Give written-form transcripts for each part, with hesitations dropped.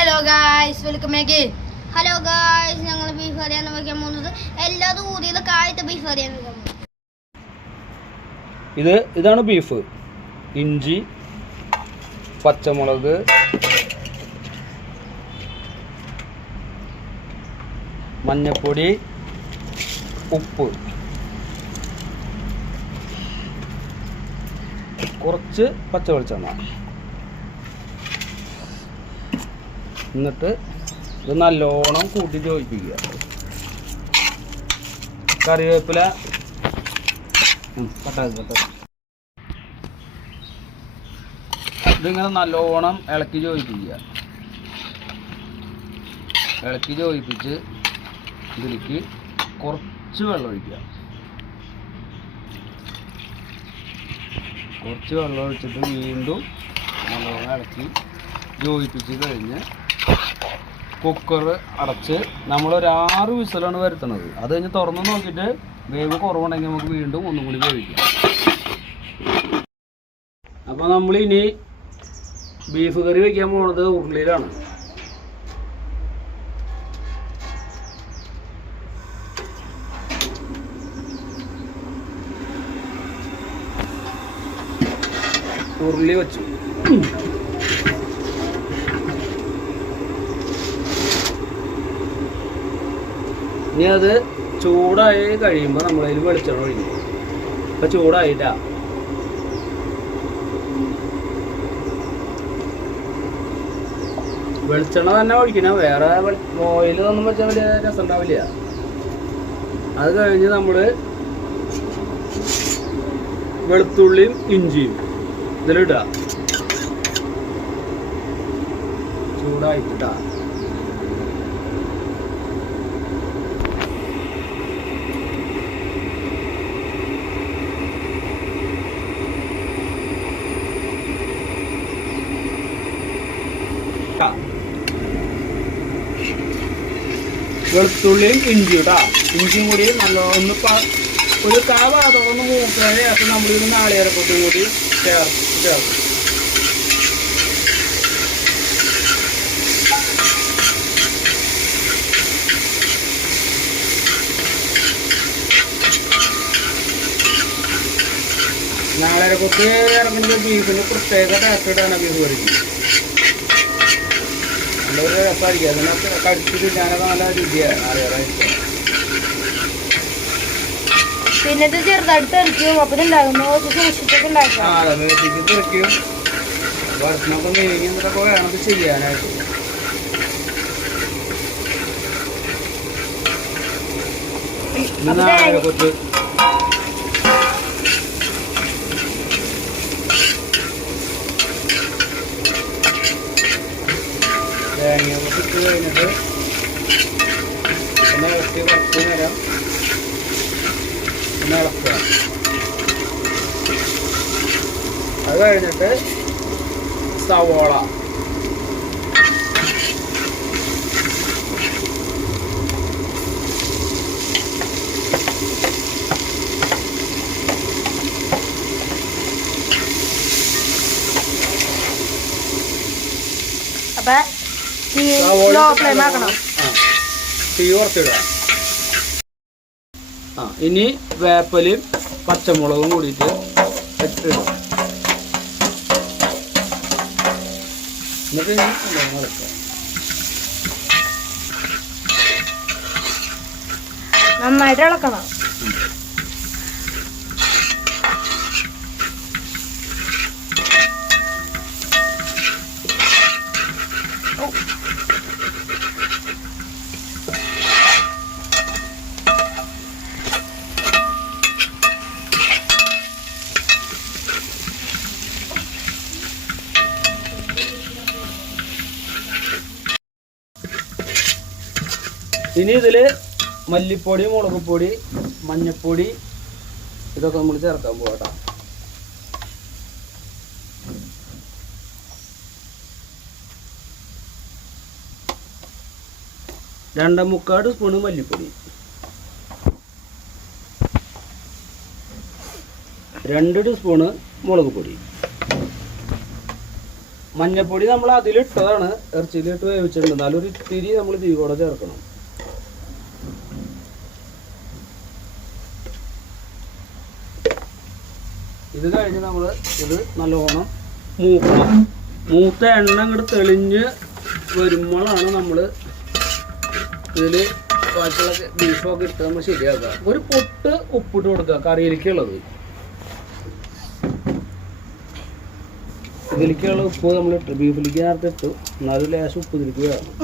Hello guys, welcome again. Hello guys, ഞങ്ങൾ beef കറിയാണ് വയ്ക്കാൻ പോകുന്നത്. എല്ലാതും ഊതിയതൊക്കെ ആയിട്ട് ബീഫ് കറിയാണ് വയ്ക്കാൻ പോകുന്നത്. ഇതാണ് ബീഫ്. ഇഞ്ചി, പച്ചമുളക്, മഞ്ഞപ്പൊടി, ഉപ്പ്, കുറച്ച് പച്ച വെളിച്ചെണ്ണ. എന്നിട്ട് ഇത് നല്ലോണം കൂട്ടി യോജിപ്പിക്കുക. കറിവേപ്പില ഇതിങ്ങനെ നല്ലോണം ഇളക്കി യോജിപ്പിക്കുക. ഇളക്കി യോജിപ്പിച്ച് ഇതിലേക്ക് കുറച്ച് വെള്ളം ഒഴിക്കുക. കുറച്ച് വെള്ളം ഒഴിച്ചിട്ട് വീണ്ടും നല്ലോണം ഇളക്കി യോജിപ്പിച്ച് കഴിഞ്ഞ് കുക്കർ അടച്ച് നമ്മളൊരു 6 വിസിലാണ് വരുത്തുന്നത്. അത് കഴിഞ്ഞ് തുറന്ന് നോക്കിയിട്ട് വേവ് കുറവുണ്ടെങ്കിൽ നമുക്ക് വീണ്ടും ഒന്നും കൂടി വേവിക്കാം. അപ്പോൾ നമ്മളിനി ബീഫ് കറി വയ്ക്കാൻ പോകുന്നത് ഉരുളിയിലാണ്. ഉരുളി വെച്ചു. ഇനി അത് ചൂടായി കഴിയുമ്പോൾ നമ്മളതിൽ വെളിച്ചെണ്ണ ഒഴിക്കും. ഇപ്പം ചൂടായിട്ടാ. വെളിച്ചെണ്ണ തന്നെ ഒഴിക്കണം, വേറെ ഓയിൽ ഒന്നും വെച്ചാൽ വലിയ രസം ഉണ്ടാവില്ല. അത് കഴിഞ്ഞ് നമ്മൾ വെളുത്തുള്ളിയും ഇഞ്ചിയും ഇതിലിടുക. ചൂടായിട്ടാ. വെളുത്തുള്ളിയും ഇഞ്ചി കേട്ടോ. ഇഞ്ചിയും കൂടി നല്ല ഒന്ന് ഒരു കാവാതൊന്ന് മൂക്കാൻ ശേഷം നമ്മളിത് നാളികേരപ്പൊട്ടും കൂടി ചേർക്കും. നാളികേരപ്പൊട്ട് ഇറങ്ങുന്നത് ബീഫിന് പ്രത്യേക ടേസ്റ്റ് ഇടാണ് ബീഫ് കറിക്ക്. നല്ലൊരു രസമായിരിക്കും. അതിനകത്ത് കടിച്ചിട്ട് ഞാനൊക്കെ നല്ല രുചിയാണ് അറിയാറായിട്ട്. പിന്നെ ഇത് ചെറുതായിട്ട് തെറിക്കും. അപ്പം ഉണ്ടാകുമ്പോൾ സൂക്ഷിച്ചൊക്കെ ഉണ്ടാക്കാം. അതെ, മേടിച്ച് തെറിക്കും. ഭക്ഷണമൊക്കെ മേങ്ങി എന്നിട്ടൊക്കെ വേണം ഇത് ചെയ്യാനായിട്ട്. നാളികേരപ്പൊട്ട് തേങ്ങയൊക്കെ ഇട്ട് കഴിഞ്ഞിട്ട് ഒന്ന് ഇളക്കി കുറച്ച് നേരം ഒന്ന് ഇളക്കുക. അത് കഴിഞ്ഞിട്ട് സവോള, അപ്പം ലോ ഫ്ലെയിം ആക്കണം. തീ കുറച്ചിടുക. ഇനി വേപ്പലും പച്ചമുളകും കൂടിയിട്ട് ഇട്ടിടുക. എന്നിട്ട് നന്നായിട്ട് ഇളക്കണം. ഇനി ഇതിൽ മല്ലിപ്പൊടി, മുളക് പൊടി, മഞ്ഞപ്പൊടി ഇതൊക്കെ നമ്മൾ ചേർക്കാൻ പോകട്ടോ. 2.25 സ്പൂൺ മല്ലിപ്പൊടി, 2 ടീസ്പൂൺ മുളക് പൊടി, മഞ്ഞപ്പൊടി നമ്മൾ അതിലിട്ടതാണ്, ഇറച്ചിയിലിട്ട് വേവിച്ചിട്ടുണ്ട്. എന്നാലും ഒരു ഇത്തിരി നമ്മൾ തീ കൂടെ ചേർക്കണം. ഇത് കഴിഞ്ഞ് നമ്മൾ ഇത് നല്ലോണം മൂക്കണം. മൂത്ത എണ്ണ അങ്ങോട്ട് തെളിഞ്ഞ് വരുമ്പോഴാണ് നമ്മൾ ഇതിൽ ബാക്കിയുള്ള ബീഫൊക്കെ ഇട്ട് നമ്മൾ ശരിയാക്കുക. ഒരു പൊട്ട് ഉപ്പിട്ട് കൊടുക്കുക കറിയിലേക്കുള്ളത്. ഇതിലേക്കുള്ള ഉപ്പ് നമ്മൾ ഇട്ടു, ബീഫിലേക്ക് നേരത്തെ ഇട്ടു. എന്നാലും ലേശം ഉപ്പ് ഇതിലേക്ക് വേണം.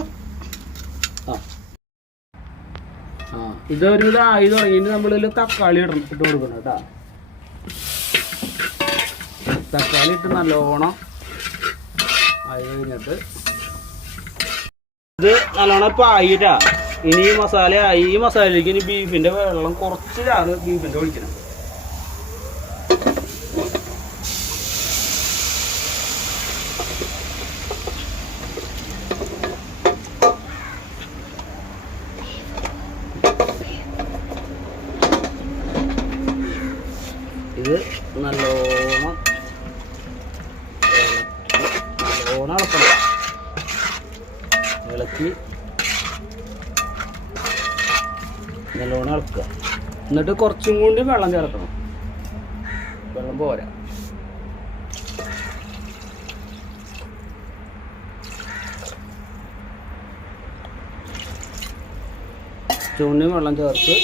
ഇതൊരു ഇതായി തുടങ്ങിയിട്ട് നമ്മളിതിൽ തക്കാളി ഇട്ട് കൊടുക്കണം കേട്ടോ. തക്കാളി ഇട്ട് നല്ലോണം ആയി കഴിഞ്ഞിട്ട് ഇത് നല്ലോണം ഇപ്പം ആയിട്ടാ. ഇനി ഈ മസാല ആയി. ഈ മസാലയിലേക്ക് ഇനി ബീഫിൻ്റെ വെള്ളം കുറച്ചിലാണ് ബീഫിൻ്റെ ഒഴിക്കണം. ഇത് നല്ലോണം ഇളക്കണം. ഇളക്കി നല്ലോണം ഇളക്കുക. എന്നിട്ട് കുറച്ചും കൂടി വെള്ളം ചേർക്കണം. വെള്ളം പോരാ. ചൂണ്ടി വെള്ളം ചേർത്ത്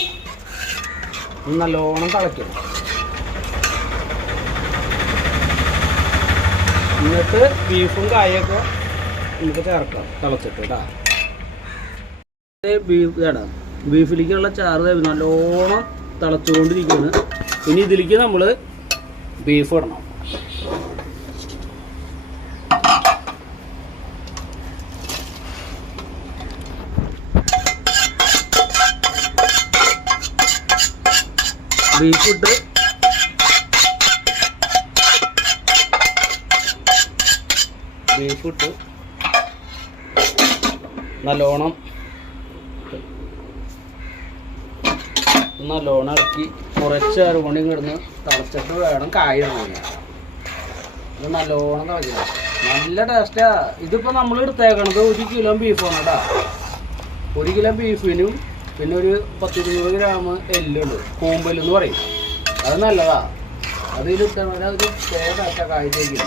നല്ലോണം തിളയ്ക്കണം. എന്നിട്ട് ബീഫും കായൊക്കെ നമുക്ക് ചേർക്കാം തിളച്ചിട്ട് കേട്ടോ. ബീഫിലേക്കുള്ള ചാറ് നല്ലോണം തിളച്ചുകൊണ്ടിരിക്കുകയാണ്. ഇനി ഇതിലേക്ക് നമ്മൾ ബീഫ് ഇടണം. ബീഫ് ഇട്ട് നല്ലോണം ഇറക്കി കുറച്ച് അരമണി കിടന്ന് തിളച്ചിട്ട് വേണം കായ ഇടണം. ഇത് നല്ലോണം തിളയ്ക്കണം. നല്ല ടേസ്റ്റാ. ഇതിപ്പോൾ നമ്മൾ എടുത്തേക്കണത് 1 കിലോ ബീഫാണ് കേട്ടോ. 1 കിലോ ബീഫിനും പിന്നെ ഒരു 10-20 ഗ്രാം എല്ലുണ്ട്, കൂമ്പലെന്ന് പറയും. അത് നല്ലതാ. അതിലിട്ടവരെ ഒരു ടേസ്റ്റാ കായത്തേക്ക്.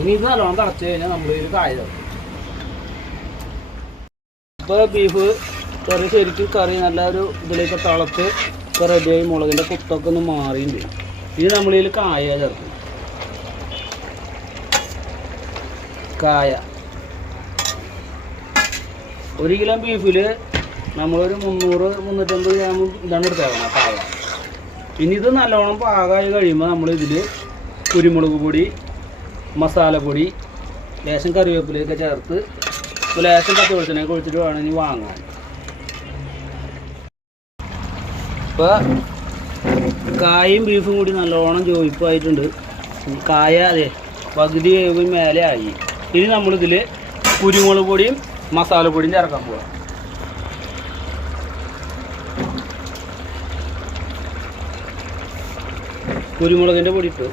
ഇനി ഇത് നല്ലോണം തിളച്ച് കഴിഞ്ഞാൽ നമ്മൾ ഒരു കായ ചേർക്കും. ഇപ്പോൾ ബീഫ് കറി ശരിക്കും കറി നല്ല ഒരു ഇതിലേക്ക് തിളച്ച് റെഡിയായി മുളകിൻ്റെ കുത്തൊക്കെ ഒന്ന് മാറിയിട്ടുണ്ട്. ഇനി നമ്മളിതിൽ കായ ചേർക്കും. കായ 1 കിലോ ബീഫിൽ നമ്മളൊരു 300-350 ഗ്രാം ഇതാണ് എടുത്തേക്കണം കായ. ഇനി ഇത് നല്ലോണം പാകമായി കഴിയുമ്പോൾ നമ്മളിതിൽ കുരുമുളക് പൊടി, മസാലപ്പൊടി, ലേശം കറിവേപ്പിലയൊക്കെ ചേർത്ത് ലേശം പച്ചവെളിച്ചെണ്ണയൊക്കെ ഒഴിച്ചിട്ട് വേണം ഇനി വാങ്ങാൻ. ഇപ്പോൾ കായും ബീഫും കൂടി നല്ലോണം ജോയിപ്പായിട്ടുണ്ട്. കായ അതെ പകുതി വേവ് മേലെ ആയി. ഇനി നമ്മളിതിൽ കുരുമുളക് പൊടിയും മസാലപ്പൊടിയും ചേർക്കാൻ പോവാം. കുരുമുളകിൻ്റെ പൊടി ഇട്ടു.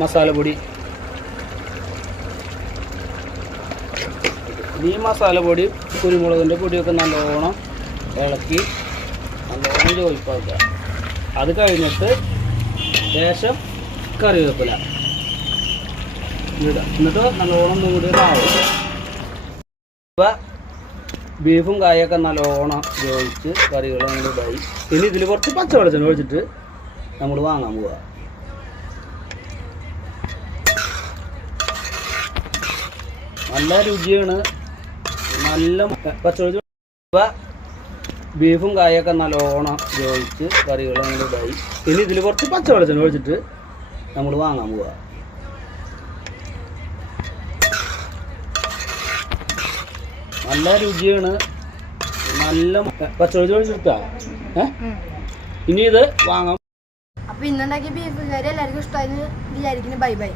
മസാലപ്പൊടി. ഈ മസാലപ്പൊടി കുരുമുളകിൻ്റെ പൊടിയൊക്കെ നല്ലോണം ഇളക്കി നല്ലോണം ജോയിപ്പാക്കുക. അത് കഴിഞ്ഞിട്ട് ലേശം കറിവേപ്പില ഇടുക. എന്നിട്ട് നല്ലോണം മൂടിയതാവും. ഇപ്പം ബീഫും കായൊക്കെ നല്ലോണം ജോയിച്ച് കറികളും അങ്ങനെ ഇതായി. ഇനി ഇതിൽ കുറച്ച് പച്ചവെളിച്ചെണ്ണ ഒഴിച്ചിട്ട് നമ്മൾ വാങ്ങാൻ പോവുക. നല്ല രുചിയാണ്. നല്ല പച്ചവെളിച്ചെണ്ണ. ബീഫും കായൊക്കെ നല്ലോണം ജോയിച്ച് കറികളും അങ്ങനെ ഇതായി. ഇനി ഇതിൽ കുറച്ച് പച്ചവെളിച്ചെണ്ണ ഒഴിച്ചിട്ട് നമ്മൾ വാങ്ങാൻ പോവുക. നല്ല രുചിയാണ്. നല്ല പച്ചവെളിച്ചെണ്ണ ഒഴിച്ചിട്ടാ. ഇനി ഇത് വാങ്ങാം. അപ്പൊ ഇന്നുണ്ടാക്കിയ ബീഫ് കറി എല്ലാവർക്കും ഇഷ്ടമായി വിചാരിക്കുന്നു. Bye bye.